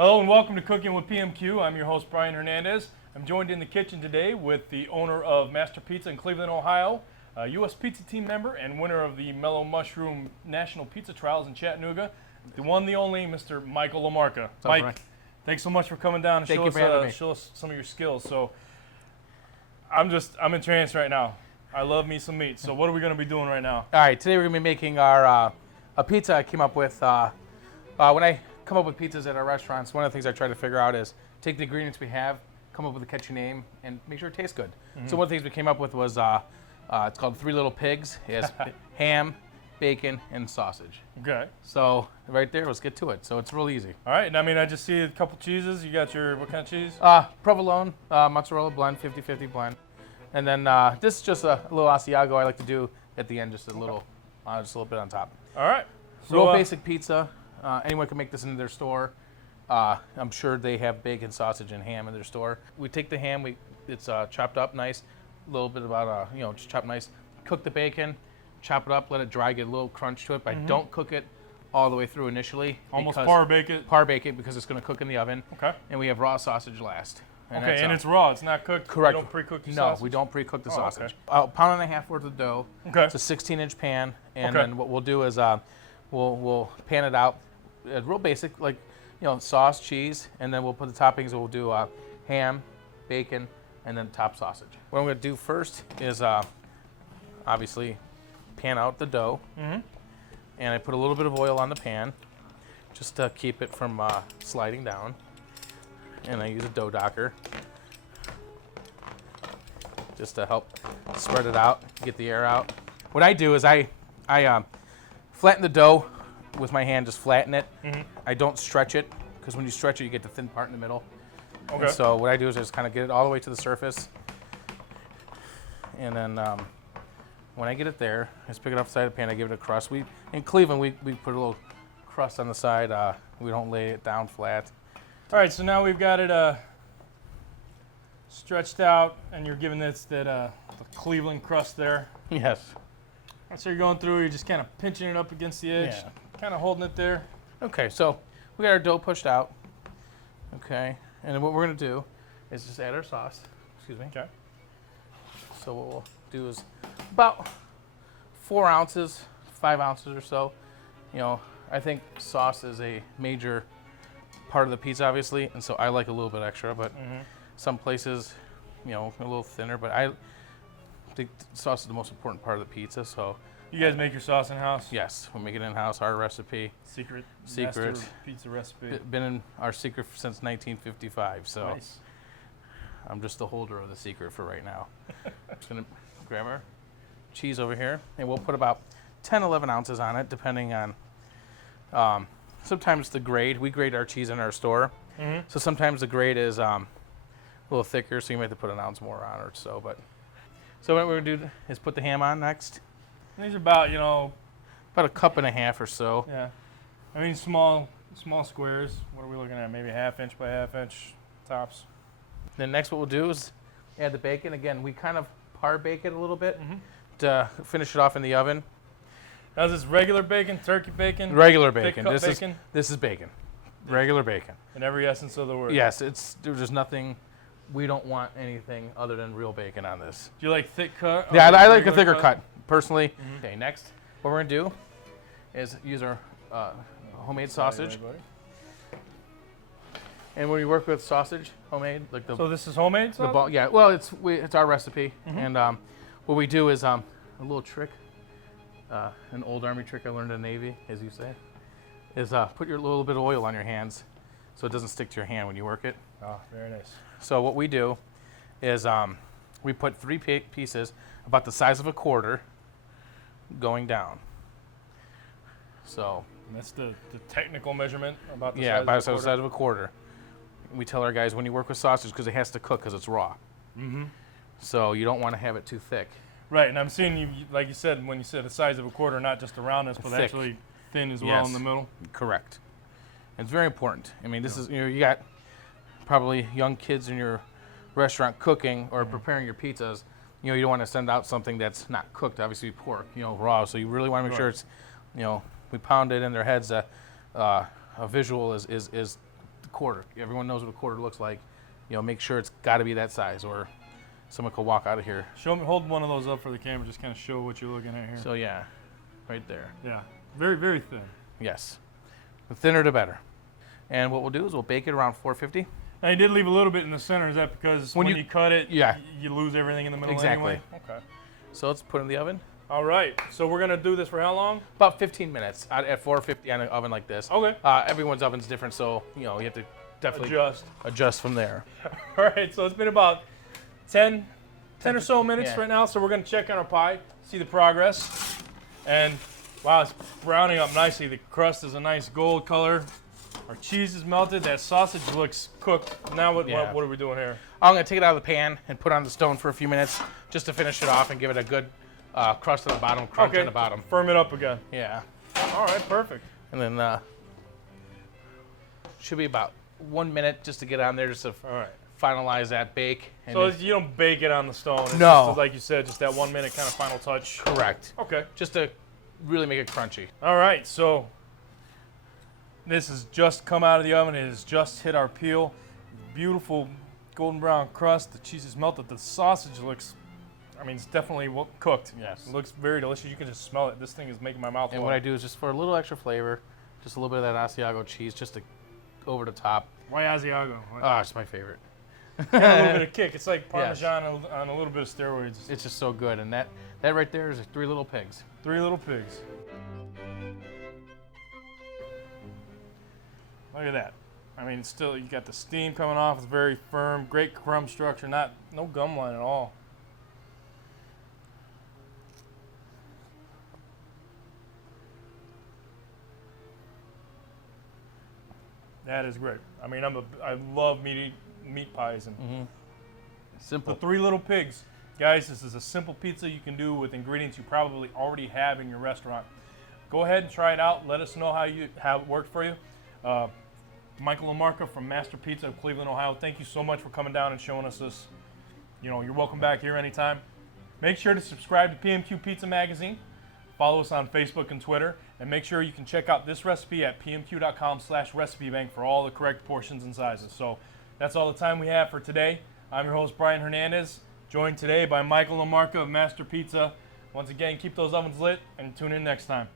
Hello and welcome to Cooking with PMQ. I'm your host, Brian Hernandez. I'm joined in the kitchen today with the owner of Master Pizza in Cleveland, Ohio, a U.S. Pizza Team member and winner of the Mellow Mushroom National Pizza Trials in Chattanooga, the one, the only, Mr. Michael LaMarca. Mike, Mike, thanks so much for coming down and Thank you for having me. show us some of your skills. So I'm in trance right now. I love me some meat. So what are we going to be doing right now? All right, today we're going to be making our a pizza I came up with. When I come up with pizzas at our restaurants, one of the things I try to figure out is take the ingredients we have, come up with a catchy name, and make sure it tastes good. So one of the things we came up with was, it's called Three Little Pigs. It has ham, bacon, and sausage. Okay. So right there, let's get to it. So it's real easy. All right. And I mean, I just see a couple cheeses. You got your, what kind of cheese? Provolone, mozzarella blend, 50-50 blend. And then this is just a little Asiago I like to do at the end, just a little bit on top. All right. So, real basic pizza. Anyone can make this in their store. I'm sure they have bacon, sausage, and ham in their store. We take the ham, it's chopped up nice, a little bit about, just chopped nice. Cook the bacon, chop it up, let it dry, get a little crunch to it, but don't cook it all the way through initially. Almost par bake it? Par bake it because it's going to cook in the oven. Okay. And we have raw sausage last. And and it's raw, it's not cooked? Correct. You don't pre-cook the sausage? sausage? No, we don't pre-cook the sausage. Okay. A pound and a half worth of dough. Okay. It's a 16-inch pan, and then what we'll do is we'll pan it out. Real basic, like, sauce, cheese, and then we'll put the toppings. We'll do ham, bacon, and then top sausage. What I'm going to do first is obviously pan out the dough, and I put a little bit of oil on the pan just to keep it from sliding down, and I use a dough docker just to help spread it out, get the air out. What I do is I flatten the dough with my hand, just flatten it. I don't stretch it, because when you stretch it, you get the thin part in the middle. Okay. And so what I do is I just kind of get it all the way to the surface. And then when I get it there, I just pick it off the side of the pan, I give it a crust. In Cleveland, we put a little crust on the side. We don't lay it down flat. All right, so now we've got it stretched out, and you're giving this the Cleveland crust there. Yes. So you're going through, you're just kind of pinching it up against the edge, kind of holding it there. Okay, so we got our dough pushed out. Okay, and then what we're going to do is just add our sauce. Excuse me. Okay. So what we'll do is about 4 ounces, 5 ounces or so. I think sauce is a major part of the pizza, obviously, and so I like a little bit extra, but some places, a little thinner, but I think sauce is the most important part of the pizza. So you guys make your sauce in-house? Yes, we make it in-house, our recipe. Secret. Secret. Master pizza recipe. Been in our secret since 1955, so nice. I'm just the holder of the secret for right now. I'm just going to grab our cheese over here, and we'll put about 10, 11 ounces on it, depending on, sometimes the grade. We grade our cheese in our store, so sometimes the grade is a little thicker, so you might have to put an ounce more on or so. So what we're going to do is put the ham on next. These are about, about a cup and a half or so. Yeah. I mean, small squares. What are we looking at? Maybe 1/2 inch by 1/2 inch tops. Then next what we'll do is add the bacon. Again, we kind of par bake it a little bit to finish it off in the oven. Now, is this regular bacon, turkey bacon? Regular bacon. Thick cut bacon? This is bacon. Regular bacon. In every essence of the word. Yes, there's just nothing. We don't want anything other than real bacon on this. Do you like thick cut? Yeah, I like a thicker cut, personally. Okay, next, what we're going to do is use our homemade sausage. And when we work with sausage, homemade, like so this is homemade sausage? Yeah, well, it's our recipe. And what we do is a little trick, an old Army trick I learned in the Navy, as you say, is put your little bit of oil on your hands so it doesn't stick to your hand when you work it. Oh, very nice. So what we do is we put 3 pieces about the size of a quarter going down. So and that's the technical measurement about the size about the size of a quarter. We tell our guys when you work with sausage, because it has to cook because it's raw. So you don't want to have it too thick. Right, and I'm seeing you, like you said, when you said the size of a quarter, not just the roundness, but thick. actually thin as well in the middle. Correct. It's very important. I mean, this is, you got probably young kids in your restaurant cooking or preparing your pizzas. You don't want to send out something that's not cooked, obviously pork, raw. So you really want to make sure it's, we pound it in their heads. A visual is quarter. Everyone knows what a quarter looks like. You know, make sure it's got to be that size, or someone could walk out of here. Show me, hold one of those up for the camera, just kind of show what you're looking at here. So yeah, right there. Yeah, very, very thin. Yes, the thinner the better. And what we'll do is we'll bake it around 450. Now you did leave a little bit in the center. Is that because when you cut it, you lose everything in the middle anyway? Okay. So let's put it in the oven. All right. So we're gonna do this for how long? About 15 minutes at 450 on an oven like this. Okay. Everyone's oven's different, so you know you have to definitely adjust from there. All right. So it's been about 10 or so minutes right now. So we're gonna check on our pie, see the progress, and wow, it's browning up nicely. The crust is a nice gold color. Our cheese is melted. That sausage looks cooked. Now what are we doing here? I'm going to take it out of the pan and put it on the stone for a few minutes just to finish it off and give it a good crust on the bottom, crunch on the bottom. Firm it up again. Yeah. All right, perfect. And then should be about 1 minute just to get on there just to finalize that bake. And so you don't bake it on the stone? It's no. Just, like you said, just that 1 minute kind of final touch? Correct. Okay. Just to really make it crunchy. All right, so this has just come out of the oven. It has just hit our peel. Beautiful golden brown crust. The cheese is melted. The sausage looks, I mean, it's definitely cooked. Yes. It looks very delicious. You can just smell it. This thing is making my mouth water. And what I do is just for a little extra flavor, just a little bit of that Asiago cheese just to over the top. Why Asiago? Oh, it's my favorite. A little bit of kick. It's like Parmesan on a little bit of steroids. It's just so good. And that right there is 3 little pigs. 3 little pigs. Look at that. I mean, still, you got the steam coming off. It's very firm. Great crumb structure. No gum line at all. That is great. I mean, I love meat pies and simple. The 3 little pigs, guys. This is a simple pizza you can do with ingredients you probably already have in your restaurant. Go ahead and try it out. Let us know how it worked for you. Michael LaMarca from Master Pizza of Cleveland, Ohio. Thank you so much for coming down and showing us this. You know, you're welcome back here anytime. Make sure to subscribe to PMQ Pizza Magazine. Follow us on Facebook and Twitter. And make sure you can check out this recipe at pmq.com/recipebank for all the correct portions and sizes. So that's all the time we have for today. I'm your host, Brian Hernandez, joined today by Michael LaMarca of Master Pizza. Once again, keep those ovens lit and tune in next time.